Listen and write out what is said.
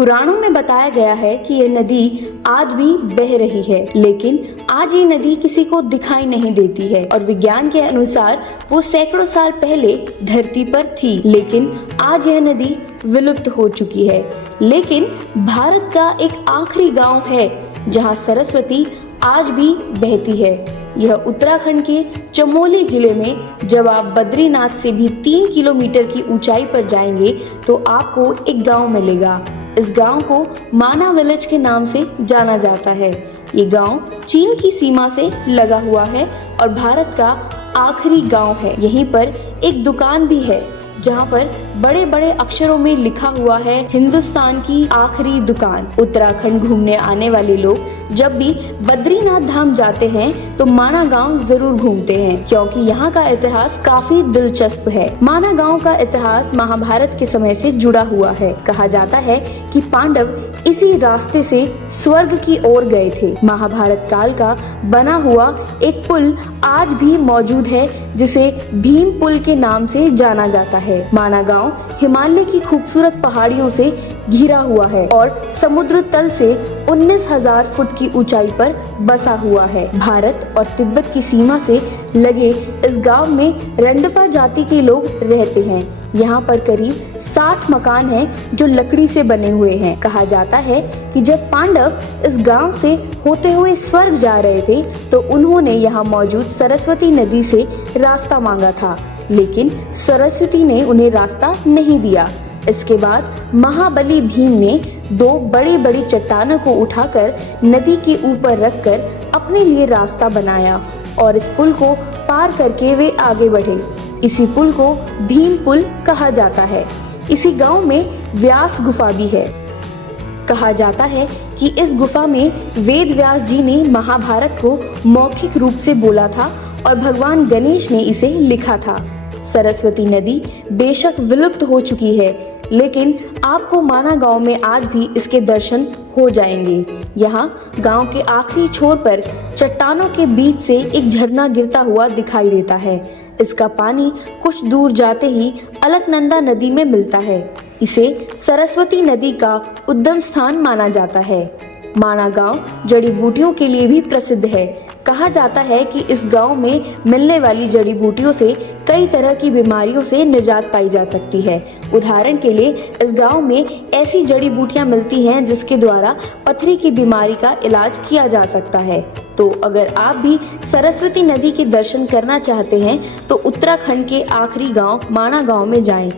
पुराणों में बताया गया है कि यह नदी आज भी बह रही है, लेकिन आज ये नदी किसी को दिखाई नहीं देती है और विज्ञान के अनुसार वो सैकड़ों साल पहले धरती पर थी, लेकिन आज यह नदी विलुप्त हो चुकी है। लेकिन भारत का एक आखिरी गांव है जहां सरस्वती आज भी बहती है। यह उत्तराखंड के चमोली जिले में। जब आप बद्रीनाथ से भी 3 किलोमीटर की ऊंचाई पर जाएंगे तो आपको एक गांव मिलेगा। इस गांव को माना विलेज के नाम से जाना जाता है। ये गांव चीन की सीमा से लगा हुआ है और भारत का आखिरी गांव है। यहीं पर एक दुकान भी है जहां पर बड़े बड़े अक्षरों में लिखा हुआ है हिंदुस्तान की आखिरी दुकान। उत्तराखंड घूमने आने वाले लोग जब भी बद्रीनाथ धाम जाते हैं तो माना गांव जरूर घूमते हैं, क्योंकि यहाँ का इतिहास काफी दिलचस्प है। माना गांव का इतिहास महाभारत के समय से जुड़ा हुआ है। कहा जाता है कि पांडव इसी रास्ते से स्वर्ग की ओर गए थे। महाभारत काल का बना हुआ एक पुल आज भी मौजूद है जिसे भीम पुल के नाम से जाना जाता है। माना गांव हिमालय की खूबसूरत पहाड़ियों से घिरा हुआ है और समुद्र तल से 19,000 फुट की ऊंचाई पर बसा हुआ है। भारत और तिब्बत की सीमा से लगे इस गांव में रंडपा जाति के लोग रहते हैं। यहाँ पर करीब 60 मकान हैं जो लकड़ी से बने हुए हैं। कहा जाता है कि जब पांडव इस गांव से होते हुए स्वर्ग जा रहे थे तो उन्होंने यहाँ मौजूद सरस्वती नदी से रास्ता मांगा था, लेकिन सरस्वती ने उन्हें रास्ता नहीं दिया। इसके बाद महाबली भीम ने 2 बड़ी बड़ी चट्टानों को उठाकर नदी के ऊपर रखकर अपने लिए रास्ता बनाया और इस पुल को पार करके वे आगे बढ़े। इसी पुल को भीम पुल कहा जाता है। इसी गांव में व्यास गुफा भी है। कहा जाता है कि इस गुफा में वेद व्यास जी ने महाभारत को मौखिक रूप से बोला था और भगवान गणेश ने इसे लिखा था। सरस्वती नदी बेशक विलुप्त हो चुकी है, लेकिन आपको माना गांव में आज भी इसके दर्शन हो जाएंगे। यहाँ गांव के आखिरी छोर पर चट्टानों के बीच से एक झरना गिरता हुआ दिखाई देता है। इसका पानी कुछ दूर जाते ही अलकनंदा नदी में मिलता है। इसे सरस्वती नदी का उद्गम स्थान माना जाता है। माना गांव जड़ी बूटियों के लिए भी प्रसिद्ध है। कहा जाता है कि इस गांव में मिलने वाली जड़ी बूटियों से कई तरह की बीमारियों से निजात पाई जा सकती है। उदाहरण के लिए इस गांव में ऐसी जड़ी बूटियां मिलती हैं जिसके द्वारा पथरी की बीमारी का इलाज किया जा सकता है। तो अगर आप भी सरस्वती नदी के दर्शन करना चाहते हैं तो उत्तराखंड के आखिरी गांव माना गांव में जाएं।